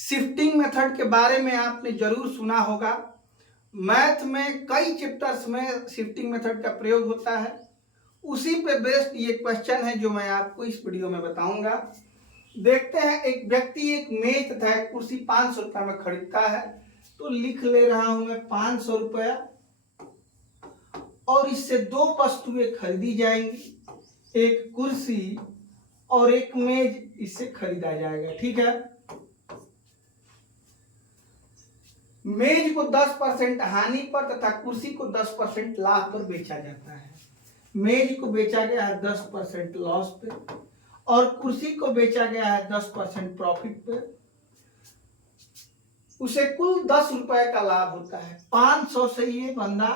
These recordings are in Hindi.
शिफ्टिंग मेथड के बारे में आपने जरूर सुना होगा। मैथ में कई चैप्टर्स में शिफ्टिंग मेथड का प्रयोग होता है। उसी पे बेस्ड ये क्वेश्चन है जो मैं आपको इस वीडियो में बताऊंगा। देखते हैं, एक व्यक्ति एक मेज तथा एक कुर्सी 500 रुपये में खरीदता है। तो लिख ले रहा हूं मैं 500 रुपया, और इससे दो वस्तुएं खरीदी जाएंगी, एक कुर्सी और एक मेज इससे खरीदा जाएगा। ठीक है, मेज को 10% हानि पर तथा कुर्सी को 10% लाभ पर बेचा जाता है। मेज को बेचा गया है 10% लॉस पे और कुर्सी को बेचा गया है 10% प्रॉफिट पे। उसे कुल 10 रुपए का लाभ होता है। 500 से ये बंदा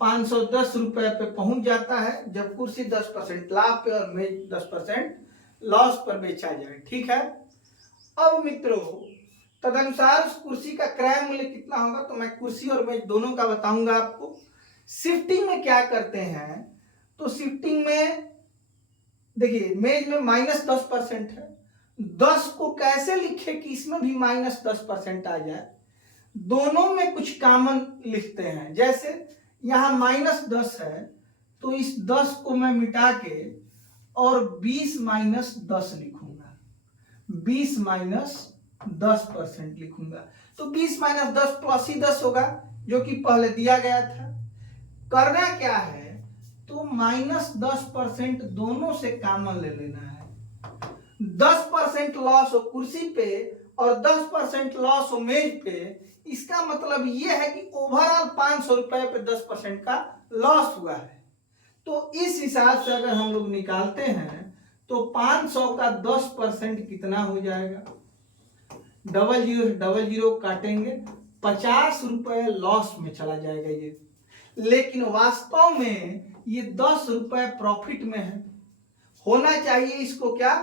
510 रुपए पे पहुंच जाता है जब कुर्सी 10% लाभ पे और मेज 10% लॉस पर बेचा जाए। ठीक है, अब मित्रों तदनुसार उस कुर्सी का क्रय मूल्य कितना होगा, तो मैं कुर्सी और मेज दोनों का बताऊंगा आपको। शिफ्टिंग में क्या करते हैं, तो शिफ्टिंग में देखिए मेज में -10% है। 10 को कैसे लिखे कि इसमें भी -10% आ जाए, दोनों में कुछ कॉमन लिखते हैं। जैसे यहां -10 है तो इस 10 को मैं मिटा के और 20 - 10 लिखूंगा, 20 - 10% लिखूंगा। तो 20 - 10 प्लस ही 10 होगा जो कि पहले दिया गया था। करना क्या है, तो -10% दोनों से कॉमन ले लेना है। 10% लॉस हो कुर्सी पे और 10% लॉस हो मेज पे। इसका मतलब यह है कि ओवरऑल 500 रुपए पे 10% का लॉस हुआ है। तो इस हिसाब से अगर हम लोग निकालते हैं तो 500 का 10% कितना हो जाएगा, 00 काटेंगे, 50 रुपए लॉस में चला जाएगा ये। लेकिन वास्तव में ये 10 रुपए प्रॉफिट में है। होना चाहिए इसको क्या,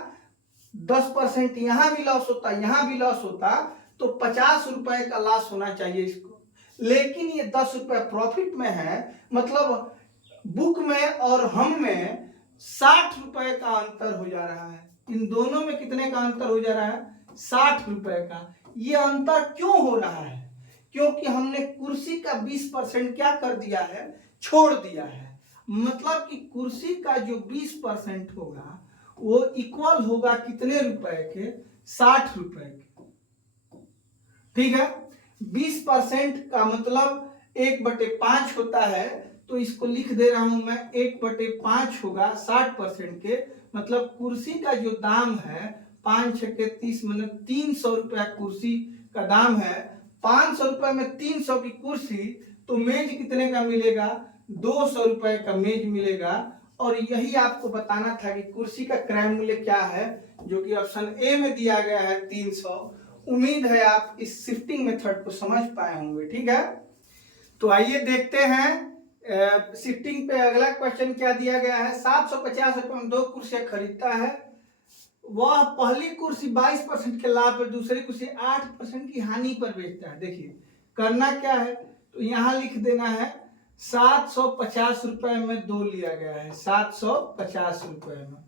10% यहां भी लॉस होता, यहां भी लॉस होता, तो 50 रुपए का लॉस होना चाहिए इसको। लेकिन ये 10 रुपए प्रॉफिट में है, मतलब बुक में और हम में 60 रुपए का अंतर हो जा रहा है। इन दोनों में कितने का अंतर हो जा रहा है, 60 रुपए का। ये अंतर क्यों हो रहा है, क्योंकि हमने कुर्सी का 20% क्या कर दिया है, छोड़ दिया है। मतलब कि कुर्सी का जो 20% होगा वो इक्वल होगा कितने रुपए के, 60 रुपए के। ठीक है, 20% का मतलब 1/5 होता है, तो इसको लिख दे रहा हूं मैं 1/5 होगा 60% के। मतलब कुर्सी का जो दाम है 5 × 30 मतलब 300 रुपया कुर्सी का दाम है। 500 रुपए में 300 की कुर्सी, तो मेज कितने का मिलेगा, 200 रुपए का मेज मिलेगा। और यही आपको बताना था कि कुर्सी का क्रय मूल्य क्या है, जो कि ऑप्शन ए में दिया गया है 300। उम्मीद है आप इस शिफ्टिंग मेथड को समझ पाए होंगे। ठीक है, तो आइए देखते हैं शिफ्टिंग पे अगला क्वेश्चन क्या दिया गया है। 750 रुपए में 2 कुर्सियां खरीदता है। वह पहली कुर्सी 22% के लाभ पर, दूसरी कुर्सी 8% की हानि पर बेचता है। देखिए करना क्या है, तो यहां लिख देना है 750 रुपए में 2 लिया गया है। 750 रुपए में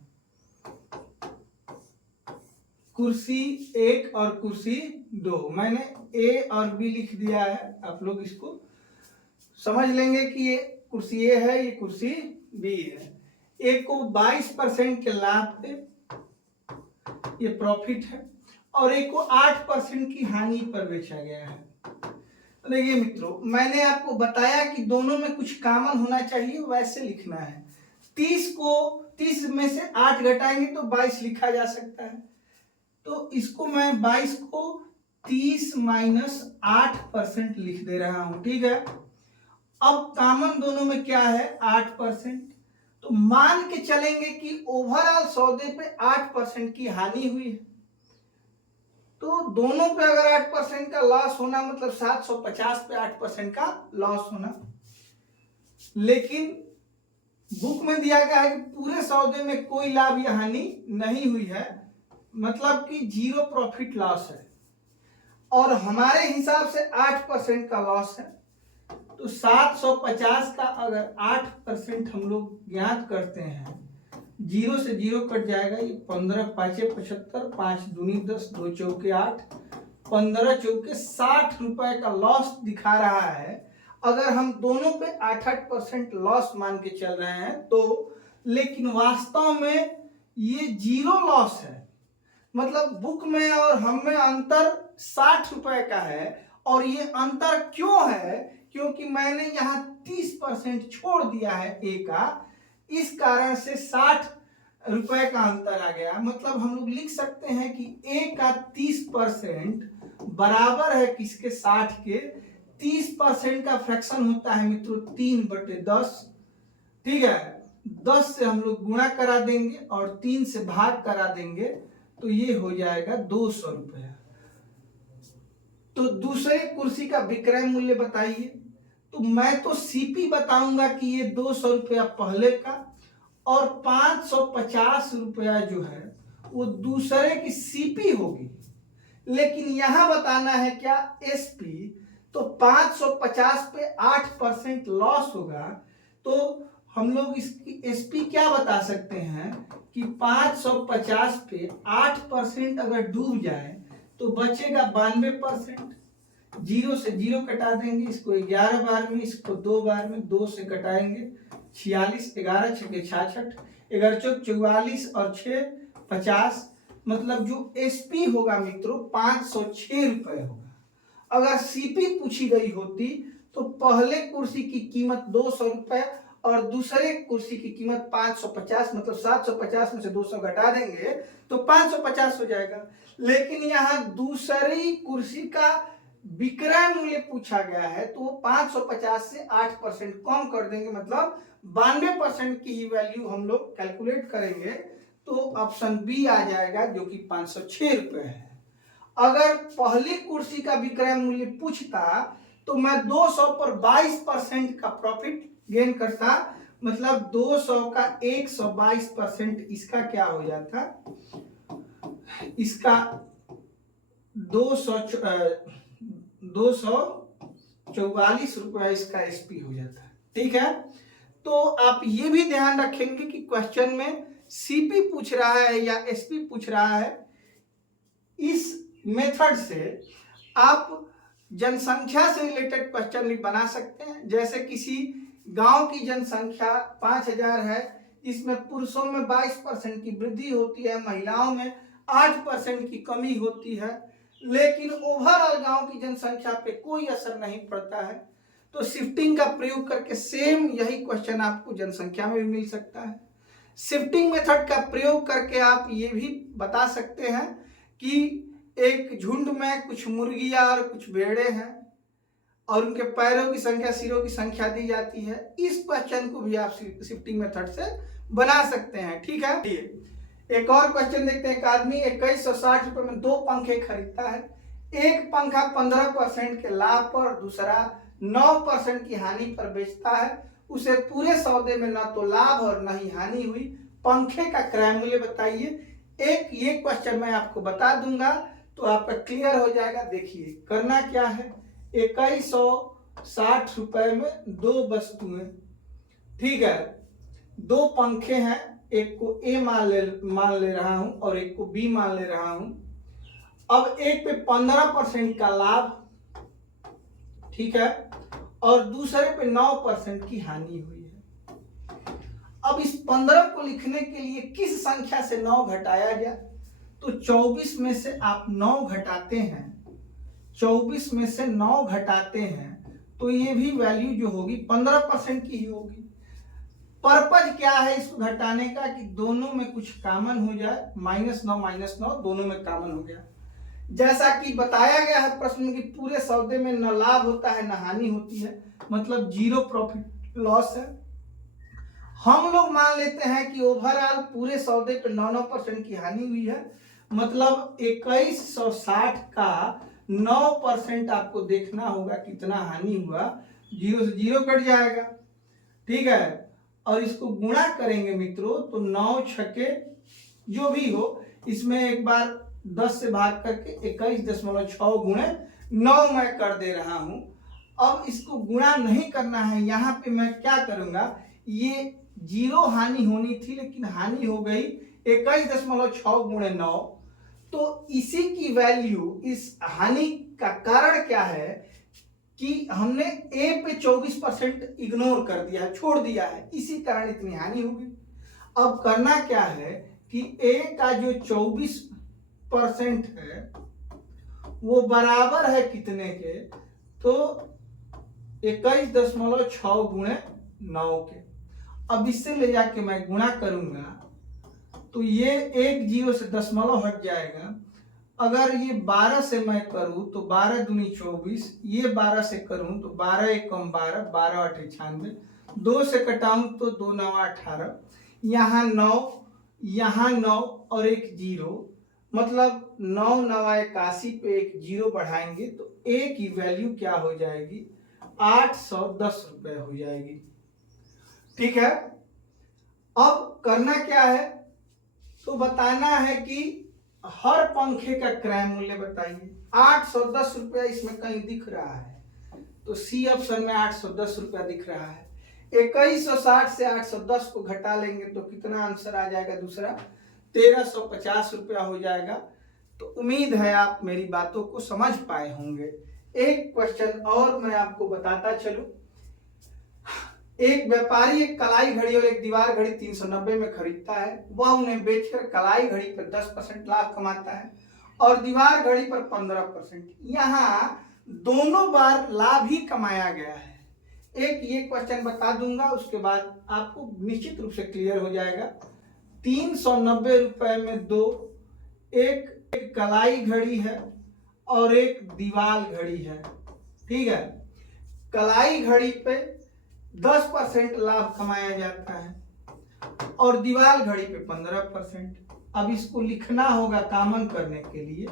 कुर्सी 1 और कुर्सी 2, मैंने ए और बी लिख दिया है। आप लोग इसको समझ लेंगे कि ये कुर्सी ए है, ये कुर्सी बी है। ए को 22% के लाभ पे ये प्रॉफिट है और एक को 8% की हानि पर बेचा गया है। देखिए मित्रों, मैंने आपको बताया कि दोनों में कुछ कॉमन होना चाहिए, वैसे लिखना है। 30 में से 8 घटाएंगे तो 22 लिखा जा सकता है। तो इसको मैं 22 को 30 - 8% लिख दे रहा हूं। ठीक है, अब कॉमन दोनों में क्या है, 8%। तो मान के चलेंगे कि ओवरऑल सौदे पे 8% की हानि हुई है। तो दोनों पे अगर 8% का लॉस होना मतलब 750 पे 8% का लॉस होना। लेकिन बुक में दिया गया है कि पूरे सौदे में कोई लाभ या हानि नहीं हुई है, मतलब कि 0 प्रॉफिट लॉस है। और हमारे हिसाब से 8% का लॉस है। तो 750 का अगर 8% हम लोग ज्ञात करते हैं, 0 से 0 कट जाएगा, ये 15 × 5 = 75, 5 × 2 = 10, 2 × 4 = 8, 15 चौके 60 रुपए का लॉस दिखा रहा है। अगर हम दोनों पे 8% लॉस मान के चल रहे हैं तो, लेकिन वास्तव में ये जीरो लॉस है। मतलब बुक में और हम में अंतर 60 रुपए का है। और ये अंतर क्यों है? क्योंकि मैंने यहाँ 30% छोड़ दिया है ए का, इस कारण से 60 रुपए का अंतर आ गया। मतलब हम लोग लिख सकते हैं कि ए का 30% बराबर है किसके? 60 के। 30% का फ्रैक्शन होता है मित्रों 3/10। ठीक है, 10 से हम लोग गुणा करा देंगे और 3 से भाग करा देंगे तो ये हो जाएगा 200 रुपया। तो दूसरे कुर्सी का विक्रय मूल्य बताइए। तो मैं तो सीपी बताऊंगा कि ये 200 रुपया पहले का और 550 रुपया जो है वो दूसरे की सीपी होगी। लेकिन यहां बताना है क्या? एसपी। तो 550 पे 8% लॉस होगा। तो हम लोग इसकी एसपी क्या बता सकते हैं कि 550 पे 8% अगर डूब जाए तो बचेगा 92%। 0 से 0 कटा देंगे, इसको 11 बार में, इसको 2 बार में, 2 से कटाएंगे 46, 11 छके 66, 11 चौक 44 और 6 50। मतलब जो एसपी होगा मित्रों 506 रुपए होगा। अगर सीपी पूछी गई होती तो पहले कुर्सी की कीमत 200 रुपए और दूसरे कुर्सी की कीमत 550, मतलब 750 में से 200 घटा देंगे तो 550 हो जाएगा। लेकिन यहाँ दूसरी कुर्सी का विक्रय मूल्य पूछा गया है तो 550 से 8% कम कर देंगे, मतलब 92% की ही वैल्यू हम लोग कैलकुलेट करेंगे तो ऑप्शन बी आ जाएगा जो कि 506 रुपए है। अगर पहली कुर्सी का विक्रय मूल्य पूछता तो मैं 200 पर 22% का प्रॉफिट गेन करता, मतलब 200 का 122% इसका क्या हो जाता? इसका 244 रुपया इसका एसपी हो जाता है। ठीक है, तो आप ये भी ध्यान रखेंगे कि क्वेश्चन में सीपी पूछ रहा है या एसपी पूछ रहा है। इस मेथड से आप जनसंख्या से रिलेटेड क्वेश्चन भी बना सकते हैं। जैसे किसी गांव की जनसंख्या 5000 है, इसमें पुरुषों में 22% की वृद्धि होती है, महिलाओं में 8% की कमी होती है, लेकिन ओवरऑल गांव की जनसंख्या पे कोई असर नहीं पड़ता है। तो शिफ्टिंग का प्रयोग करके सेम यही क्वेश्चन आपको जनसंख्या में भी मिल सकता है। शिफ्टिंग मेथड का प्रयोग करके आप ये भी बता सकते हैं कि एक झुंड में कुछ मुर्गियां और कुछ भेड़े हैं और उनके पैरों की संख्या, सिरों की संख्या दी जाती है। इस क्वेश्चन को भी आप शिफ्टिंग मेथड से बना सकते हैं। ठीक है, एक और क्वेश्चन देखते हैं। एक आदमी 2160 रुपए में 2 पंखे खरीदता है। एक पंखा 15% के लाभ पर, दूसरा 9% की हानि पर बेचता है। उसे पूरे सौदे में न तो लाभ और न ही हानि हुई। पंखे का क्रय मूल्य बताइए। एक ये क्वेश्चन मैं आपको बता दूंगा तो आपका क्लियर हो जाएगा। देखिए करना क्या है, 2160 रुपए में 2 वस्तुएं, ठीक है, 2 पंखे हैं, एक को ए मान ले रहा हूं और एक को बी मान ले रहा हूं। अब एक पे 15% का लाभ, ठीक है, और दूसरे पे 9% की हानि हुई है। अब इस 15 को लिखने के लिए किस संख्या से 9 घटाया जाए? तो 24 में से आप 9 घटाते हैं, 24 में से 9 घटाते हैं तो ये भी वैल्यू जो होगी 15% की ही होगी। पर्पज क्या है इसको घटाने का कि दोनों में कुछ कॉमन हो जाए। -9 दोनों में कॉमन हो गया। जैसा कि बताया गया है प्रश्न में कि पूरे सौदे में न लाभ होता है न हानि होती है, मतलब 0 प्रॉफिट लॉस है। हम लोग मान लेते हैं कि ओवरऑल पूरे सौदे पे 9% की हानि हुई है, मतलब 2160 का 9% आपको देखना होगा कितना हानि हुआ। 0 से 0 कट जाएगा, ठीक है, और इसको गुणा करेंगे मित्रों तो 9 छके जो भी हो, इसमें एक बार 10 से भाग करके 21.6 गुणे 9 मैं कर दे रहा हूं। अब इसको गुणा नहीं करना है, यहां पे मैं क्या करूंगा, ये 0 हानि होनी थी लेकिन हानि हो गई 21.6 गुणे 9, तो इसी की वैल्यू, इस हानि का कारण क्या है कि हमने ए पे 24% इग्नोर कर दिया है, छोड़ दिया है, इसी कारण इतनी हानि होगी। अब करना क्या है कि ए का जो 24% है वो बराबर है कितने के, तो 21.6 गुणे 9 के। अब इससे ले जाके मैं गुणा करूंगा तो ये एक जीरो से दशमलव हट जाएगा। अगर ये 12 से मैं करूं तो 12 दूनी 24, ये 12 से करूं तो 12 एकम 12, 12 आठ 96, 2 से कटाऊं तो 2 9 18, यहाँ 9, यहाँ 9 और एक जीरो, मतलब 9 9 81 पे एक जीरो बढ़ाएंगे तो ए की वैल्यू क्या हो जाएगी, 810 रुपए हो जाएगी। ठीक है, अब करना क्या है, तो बताना है कि हर पंखे का क्रय मूल्य बताइए। 810 रुपया इसमें कहीं दिख रहा है, तो सी ऑप्शन में 810 रुपया दिख रहा है। 2160 से 810 को घटा लेंगे तो कितना आंसर आ जाएगा दूसरा, 1350 रुपया हो जाएगा। तो उम्मीद है आप मेरी बातों को समझ पाए होंगे। एक क्वेश्चन और मैं आपको बताता चलूं। एक व्यापारी एक कलाई घड़ी और एक दीवार घड़ी 390 में खरीदता है। वह उन्हें बेचकर कलाई घड़ी पर 10% लाभ कमाता है और दीवार घड़ी पर 15%। यहाँ दोनों बार लाभ ही कमाया गया है। एक ये क्वेश्चन बता दूंगा, उसके बाद आपको निश्चित रूप से क्लियर हो जाएगा। 390 रुपए में दो, एक कलाई घड़ी है और एक दीवार घड़ी है। ठीक है, कलाई घड़ी पे 10% लाभ कमाया जाता है और दीवार घड़ी पे 15%। अब इसको लिखना होगा कॉमन करने के लिए,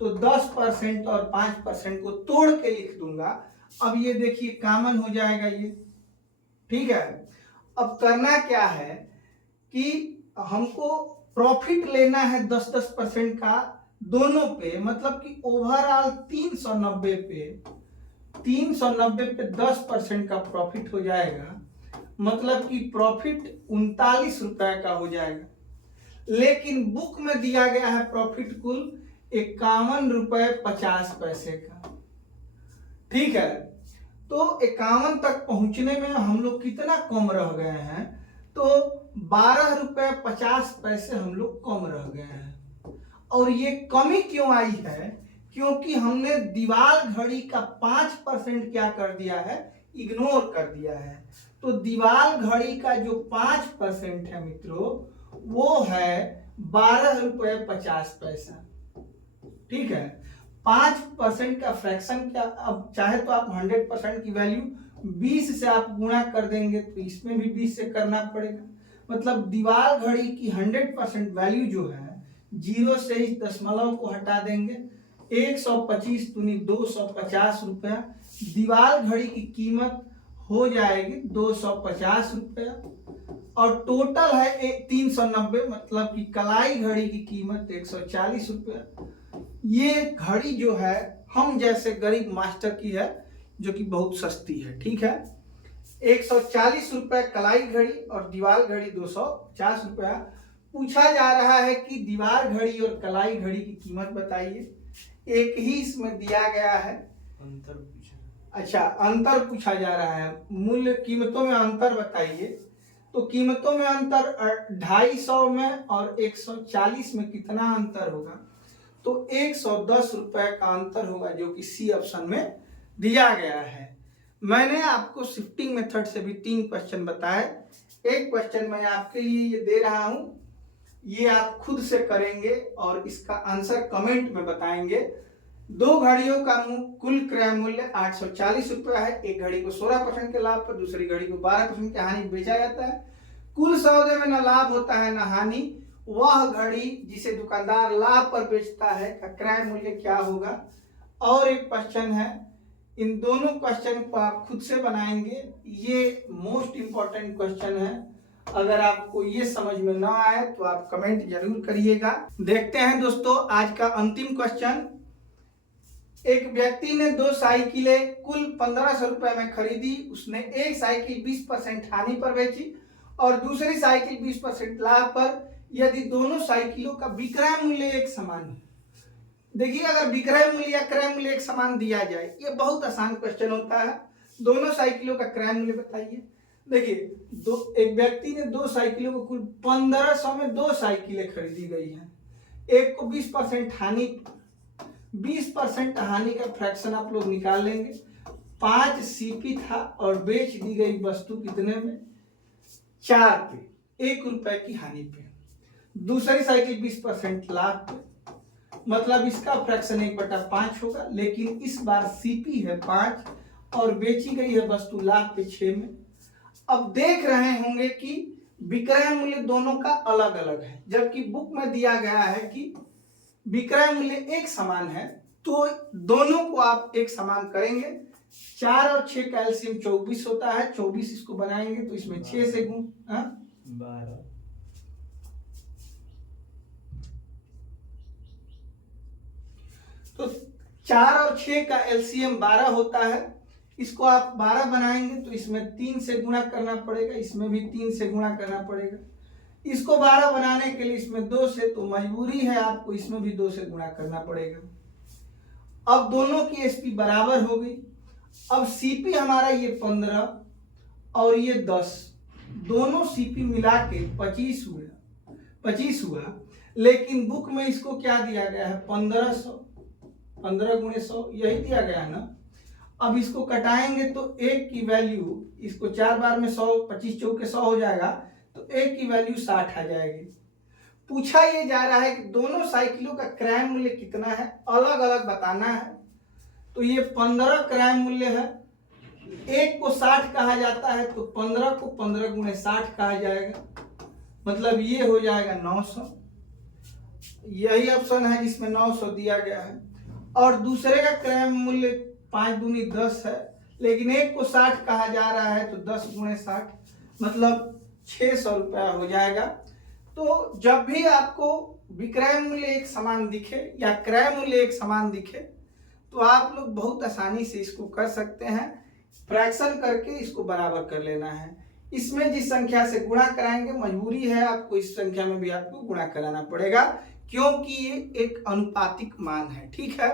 तो 10% और 5% को तोड़ के लिख दूंगा। अब ये देखिए कॉमन हो जाएगा ये। ठीक है, अब करना क्या है कि हमको प्रॉफिट लेना है 10% का दोनों पे, मतलब कि ओवरऑल 390 पे 10% का प्रॉफिट हो जाएगा, मतलब कि प्रॉफिट 39 रुपए का हो जाएगा। लेकिन बुक में दिया गया है प्रॉफिट कुल 51 रुपए 50 पैसे का। ठीक है, तो 51 तक पहुंचने में हम लोग कितना कम रह गए हैं, तो 12 रुपए 50 पैसे हम लोग कम रह गए हैं। और ये कमी क्यों आई है, क्योंकि हमने दीवार घड़ी का 5% क्या कर दिया है, इग्नोर कर दिया है। तो दीवार घड़ी का जो 5% है मित्रों, वो है 12 रुपए 50 पैसा। ठीक है, 5% का फ्रैक्शन क्या, अब चाहे तो आप 100% की वैल्यू 20 से आप गुणा कर देंगे, तो इसमें भी 20 से करना पड़ेगा। मतलब दीवार घड़ी की 100% वैल्यू जो है, जीरो से इस दशमलव को हटा देंगे, 125 दूनी 250 रुपया। दीवार घड़ी की कीमत हो जाएगी 250 रुपया और टोटल है 390, मतलब कि कलाई घड़ी की कीमत 140 रुपया। ये घड़ी जो है हम जैसे गरीब मास्टर की है, जो कि बहुत सस्ती है। ठीक है, 140 रुपए कलाई घड़ी और दीवार घड़ी 250 रुपया। पूछा जा रहा है कि दीवार घड़ी और कलाई घड़ी की कीमत बताइए। एक ही इसमें दिया गया है, अंतर पूछा, अच्छा अंतर पूछा जा रहा है, मूल्य कीमतों में अंतर बताइए। तो कीमतों में अंतर 250 में और 140 में कितना अंतर होगा, तो 110 रुपए का अंतर होगा, जो कि सी ऑप्शन में दिया गया है। मैंने आपको शिफ्टिंग मेथड से भी 3 क्वेश्चन बताए। एक क्वेश्चन मैं आपके लिए ये दे रहा हूं, ये आप खुद से करेंगे और इसका आंसर कमेंट में बताएंगे। 2 घड़ियों का कुल क्रय मूल्य 840 रुपया है। एक घड़ी को 16% के लाभ पर, दूसरी घड़ी को 12% की हानि बेचा जाता है। कुल सौदे में न लाभ होता है न हानि। वह घड़ी जिसे दुकानदार लाभ पर बेचता है का क्रय मूल्य क्या होगा। और एक क्वेश्चन है, इन दोनों क्वेश्चन को आप खुद से बनाएंगे। ये मोस्ट इंपॉर्टेंट क्वेश्चन है। अगर आपको ये समझ में ना आए तो आप कमेंट जरूर करिएगा। देखते हैं दोस्तों आज का अंतिम क्वेश्चन। एक व्यक्ति ने 2 साइकिलें कुल 1500 रुपए में खरीदी। उसने एक साइकिल 20% हानि पर बेची और दूसरी साइकिल 20% लाभ पर। यदि दोनों साइकिलों का विक्रय मूल्य एक समान है देखिए अगर विक्रय मूल्य या क्रय मूल्य एक समान दिया जाए, ये बहुत आसान क्वेश्चन होता है। दोनों साइकिलों का क्रय मूल्य बताइए। देखिए एक व्यक्ति ने दो साइकिलों को कुल 1500 में दो साइकिलें खरीदी गई हैं। एक को 20% हानि, 20% हानि का फ्रैक्शन आप लोग निकाल लेंगे। 5 सीपी था और बेच दी गई वस्तु कितने में? 4 पे, 1 रुपए की हानि पे। दूसरी साइकिल 20% लाभ पे, मतलब इसका फ्रैक्शन 1/5 होगा, लेकिन इस बार सीपी है 5 और बेची गई है वस्तु लाख पे 6 में। अब देख रहे होंगे कि विक्रय मूल्य दोनों का अलग अलग है, जबकि बुक में दिया गया है कि विक्रय मूल्य एक समान है, तो दोनों को आप एक समान करेंगे। 4 और 6 का एलसीएम 24 होता है, 24 इसको बनाएंगे तो इसमें 6 से गुण 12, तो 4 और 6 का एलसीएम 12 होता है। इसको आप 12 बनाएंगे तो इसमें 3 से गुणा करना पड़ेगा, इसमें भी 3 से गुणा करना पड़ेगा। इसको 12 बनाने के लिए इसमें 2 से, तो मजबूरी है आपको इसमें भी 2 से गुणा करना पड़ेगा। अब दोनों की एसपी बराबर हो गई। अब सीपी हमारा ये 15 और ये 10, दोनों सीपी मिला के 25 हुआ, लेकिन बुक में इसको क्या दिया गया है? 1500, 15 गुणे 100 यही दिया गया है ना। अब इसको कटाएंगे तो 1 की वैल्यू, इसको 4 बार में 100, 25 चौके 100 हो जाएगा, तो 1 की वैल्यू 60 आ जाएगी। पूछा ये जा रहा है कि दोनों साइकिलों का क्रय मूल्य कितना है, अलग अलग बताना है। तो ये 15 क्रय मूल्य है, 1 को 60 कहा जाता है, तो 15 को 15 गुणे 60 कहा जाएगा, मतलब ये हो जाएगा 900। यही ऑप्शन है जिसमें 900 दिया गया है। और दूसरे का क्रय मूल्य 5 दूनी 10 है, लेकिन 1 को 60 कहा जा रहा है, तो 10 गुणे 60 मतलब 600 रुपया हो जाएगा। तो जब भी आपको विक्रय मूल्य एक समान दिखे या क्रय मूल्य एक समान दिखे, तो आप लोग बहुत आसानी से इसको कर सकते हैं। फ्रैक्शन करके इसको बराबर कर लेना है। इसमें जिस संख्या से गुणा कराएंगे, मजबूरी है आपको इस संख्या में भी आपको गुणा कराना पड़ेगा, क्योंकि ये एक अनुपातिक मान है। ठीक है,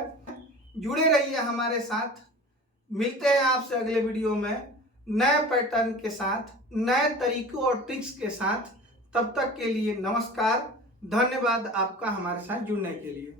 जुड़े रहिए हमारे साथ। मिलते हैं आपसे अगले वीडियो में नए पैटर्न के साथ, नए तरीकों और ट्रिक्स के साथ। तब तक के लिए नमस्कार, धन्यवाद आपका हमारे साथ जुड़ने के लिए।